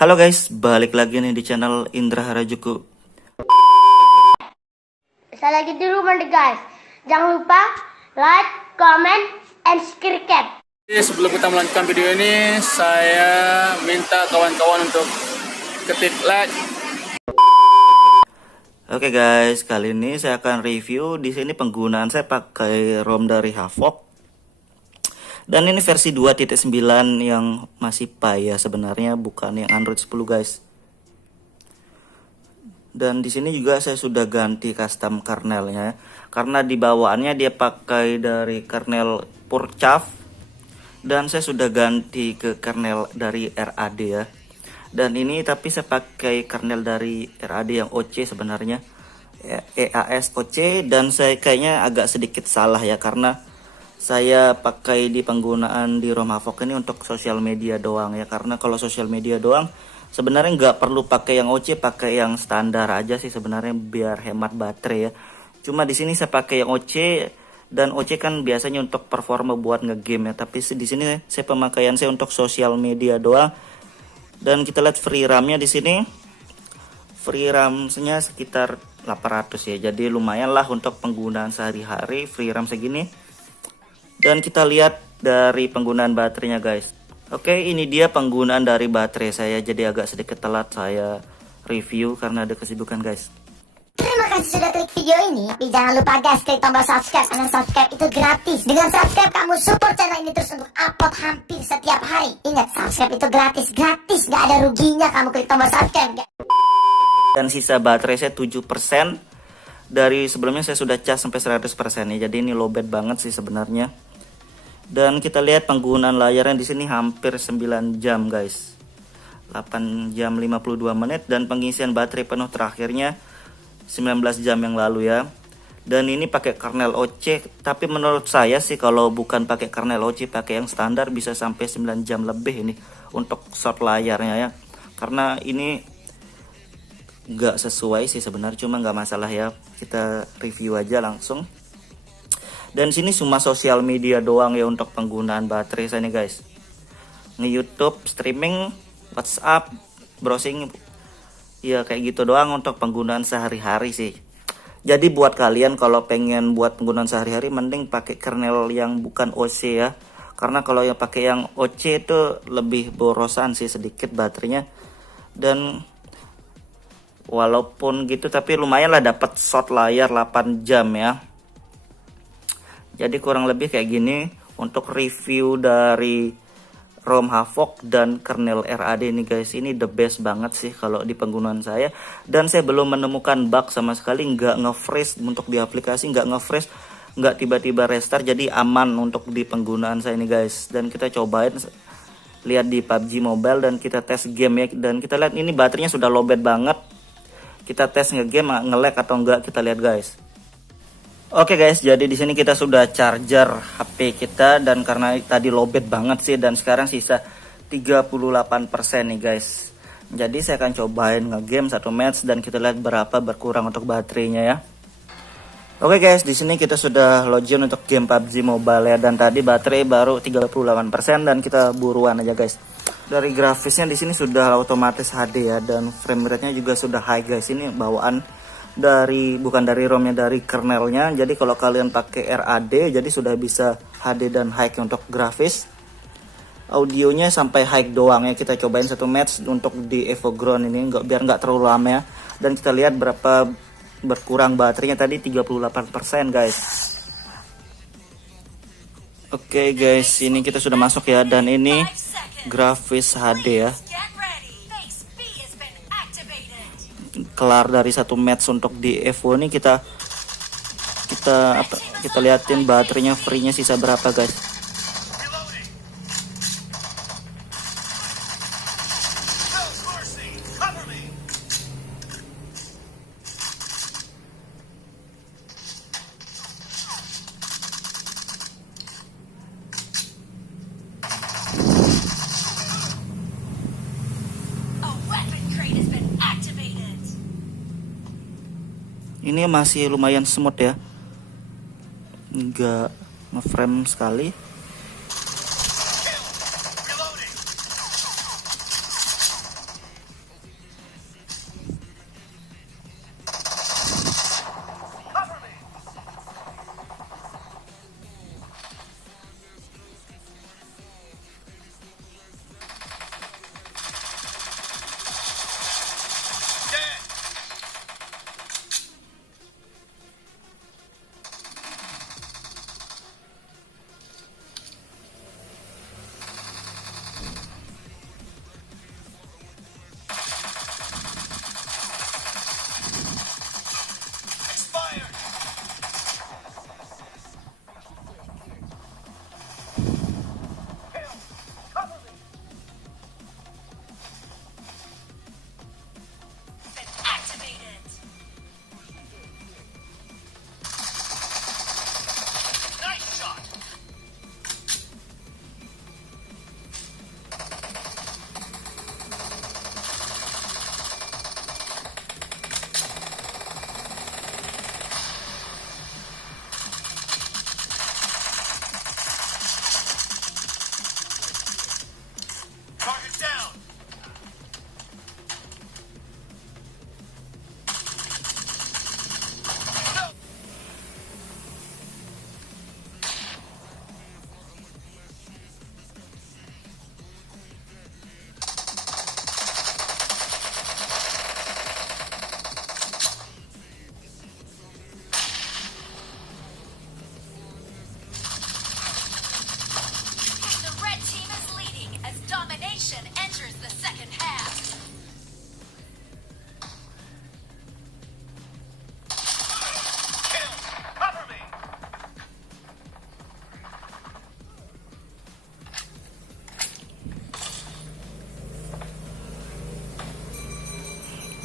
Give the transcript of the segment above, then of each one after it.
Halo guys, balik lagi nih di channel Indra Harajuku. Saya lagi di rumah nih guys. Jangan lupa like, comment, and subscribe. Sebelum kita melanjutkan video ini, saya minta kawan-kawan untuk ketik like. Oke guys, kali ini saya akan review di sini penggunaan saya pakai ROM dari Havok. Dan ini versi 2.9 yang masih payah sebenarnya, bukan yang Android 10 guys. Dan di sini juga saya sudah ganti custom kernelnya, karena di bawaannya dia pakai dari kernel Purchaf, dan saya sudah ganti ke kernel dari RAD ya. Dan ini tapi saya pakai kernel dari RAD yang OC sebenarnya, EAS OC, dan saya kayaknya agak sedikit salah ya, karena saya pakai di penggunaan di ROM Havok ini untuk sosial media doang ya. Karena kalau sosial media doang sebenarnya nggak perlu pakai yang OC, pakai yang standar aja sih sebenarnya biar hemat baterai ya. Cuma di sini saya pakai yang OC, dan OC kan biasanya untuk performa buat ngegame ya. Tapi di sini saya pemakaian saya untuk sosial media doang. Dan kita lihat free RAM-nya di sini. Free RAM-nya sekitar 800 ya. Jadi lumayan lah untuk penggunaan sehari-hari free RAM segini. Dan kita lihat dari penggunaan baterainya guys. Oke, ini dia penggunaan dari baterai saya. Jadi agak sedikit telat saya review karena ada kesibukan guys. Terima kasih sudah klik video ini. Tapi jangan lupa guys, klik tombol subscribe. Karena subscribe itu gratis. Dengan subscribe kamu support channel ini terus untuk upload hampir setiap hari. Ingat, subscribe itu gratis. Gratis, gak ada ruginya kamu klik tombol subscribe. Dan sisa baterai saya 7%. Dari sebelumnya saya sudah cas sampai 100% ya. Jadi ini lowbat banget sih sebenarnya. Dan kita lihat penggunaan layarnya di sini hampir 9 jam guys. 8 jam 52 menit, dan pengisian baterai penuh terakhirnya 19 jam yang lalu ya. Dan ini pakai kernel OC, tapi menurut saya sih kalau bukan pakai kernel OC, pakai yang standar bisa sampai 9 jam lebih ini untuk short layarnya ya. Karena ini nggak sesuai sih sebenarnya, cuma nggak masalah ya. Kita review aja langsung. Dan sini cuma sosial media doang ya untuk penggunaan baterai saya nih guys. Nge-YouTube, streaming, WhatsApp, browsing, ya kayak gitu doang untuk penggunaan sehari-hari sih. Jadi buat kalian kalau pengen buat penggunaan sehari-hari, mending pakai kernel yang bukan OC ya. Karena kalau yang pakai yang OC itu lebih borosan sih sedikit baterainya. Dan walaupun gitu tapi lumayan lah dapat short layar 8 jam ya. Jadi kurang lebih kayak gini untuk review dari ROM Havok dan kernel RAD ini guys. Ini the best banget sih kalau di penggunaan saya. Dan saya belum menemukan bug sama sekali, nggak nge-freeze untuk di aplikasi, nggak nge-freeze, nggak tiba-tiba restart. Jadi aman untuk di penggunaan saya ini guys. Dan kita cobain lihat di PUBG Mobile dan kita tes game ya. Dan kita lihat ini baterainya sudah lowbat banget. Kita tes nge-game nge-lag atau enggak, kita lihat guys. Oke guys, jadi di sini kita sudah charger HP kita, dan karena tadi lowbat banget sih, dan sekarang sisa 38% nih guys. Jadi saya akan cobain nge-game satu match dan kita lihat berapa berkurang untuk baterainya ya. Oke guys, di sini kita sudah login untuk game PUBG Mobile ya, dan tadi baterai baru 38% dan kita buruan aja guys. Dari grafisnya di sini sudah otomatis HD ya, dan frame rate-nya juga sudah high guys. Ini bawaan dari bukan dari ROM-nya, dari kernelnya. Jadi kalau kalian pakai RAD jadi sudah bisa HD dan high untuk grafis. Audionya sampai high doang ya. Kita cobain satu match untuk di Evoground ini biar nggak terlalu lama ya. Dan kita lihat berapa berkurang baterainya tadi, 38% guys. Oke guys, ini kita sudah masuk ya, dan ini grafis HD ya. Kelar dari satu match untuk di Evo ini kita liatin baterainya free-nya sisa berapa guys. Ini masih lumayan smooth ya, nggak ngeframe sekali.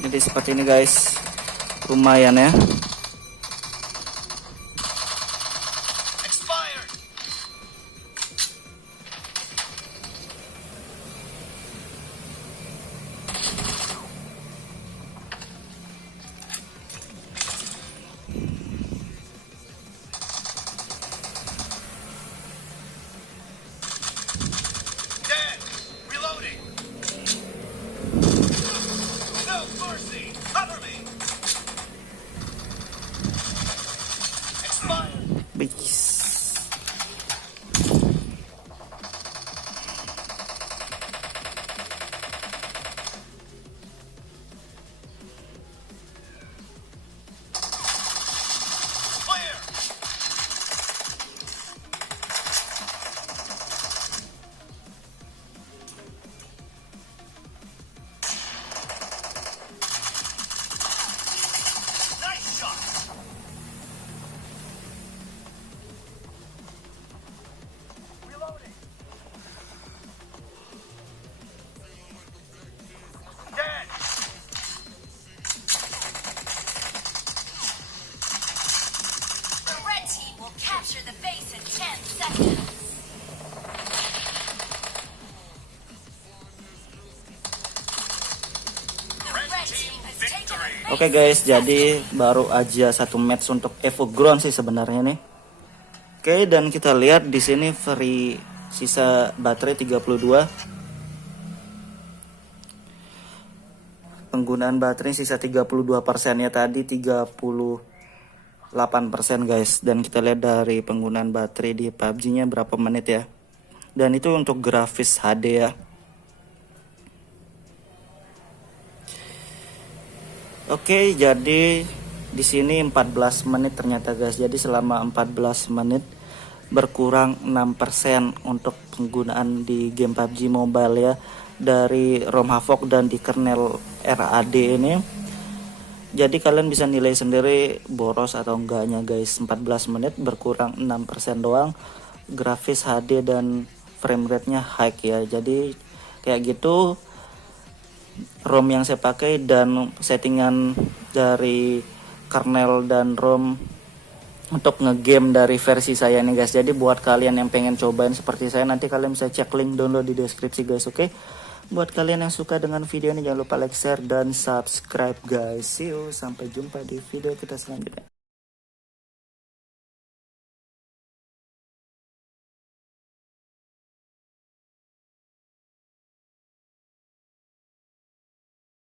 Jadi seperti ini guys, lumayan ya. Bis. Capture the base in 10 seconds. The red team has taken a base. Oke guys, jadi baru aja satu match untuk Evo Ground sih sebenarnya nih. Oke, dan kita lihat di sini free sisa baterai 32. Penggunaan baterai sisa 32% ya, tadi 38% guys. Dan kita lihat dari penggunaan baterai di PUBG-nya berapa menit ya. Dan itu untuk grafis HD ya. Oke, jadi di sini 14 menit ternyata guys. Jadi selama 14 menit berkurang 6% untuk penggunaan di game PUBG Mobile ya, dari ROM Havoc dan di kernel RAD ini. Jadi kalian bisa nilai sendiri boros atau enggaknya guys. 14 menit berkurang 6% doang, grafis HD dan frame rate-nya high ya. Jadi kayak gitu ROM yang saya pakai dan settingan dari kernel dan ROM untuk ngegame dari versi saya nih guys. Jadi buat kalian yang pengen cobain seperti saya, nanti kalian bisa cek link download di deskripsi guys. Oke, buat kalian yang suka dengan video ini jangan lupa like, share, dan subscribe guys. See you, sampai jumpa di video kita selanjutnya.